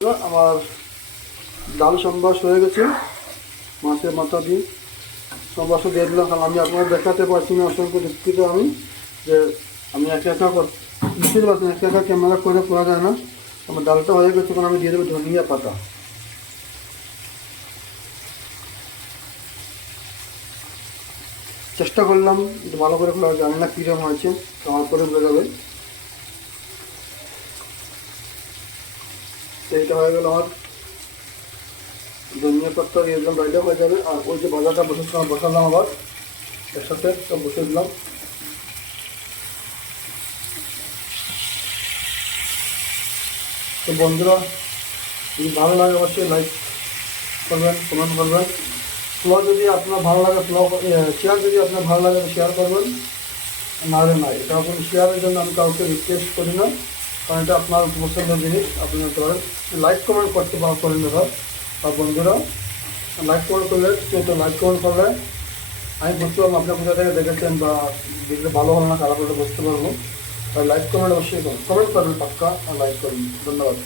আমার ডাল সম্বাস হয়ে গেছে, মাছের মাথা দিয়ে সম্বাসও দিয়ে দিলাম। কারণ আমি আপনারা দেখাতে পারছি না, অসংখ্য দুঃখিত আমি, যে আমি একা একা বুঝতে পারছি একা একা ক্যামেরা করে করা যায় না। আমার ডালটা হয়ে গেছে, কারণ আমি দিয়ে দেবো ধনিয়া পাতা। চেষ্টা করলাম একটু ভালো করে খোলা, জানি না কীরকম হয়েছে, আমার করে বোঝা যাবে। এইটা হয়ে গেল আমার ধনিয়া পাতা দিয়ে দিলাম, রাইডা হয়ে যাবে। আর ওই যে বাজারটা বসালাম আবার একসাথে সব বসে দিলাম। তো বন্ধুরা, যদি ভালো লাগে অবশ্যই লাইক করবেন, কমেন্ট করবেন। ফ্লো যদি আপনার ভালো লাগে শেয়ার যদি আপনার ভালো লাগে শেয়ার করবেন, নাহলে নাই। এটা আপনি শেয়ারের জন্য আমি কাউকে রিকোয়েস্ট করি না, কারণ এটা আপনার পছন্দের জিনিস, আপনি নিতে পারেন। লাইক কমেন্ট করতে করেন দাদা। আর বন্ধুরা, লাইক কমেন্ট করলে তো লাইক কমেন্ট করলে আমি বুঝতে পারবো আপনার কোথা থেকে দেখেছেন, বা দেখলে ভালো হলো না খারাপ হলে বুঝতে পারবো। আর লাইক কমেন্ট অবশ্যই করুন, কমেন্ট করবেন পাক্কা, আর লাইক করুন। ধন্যবাদ।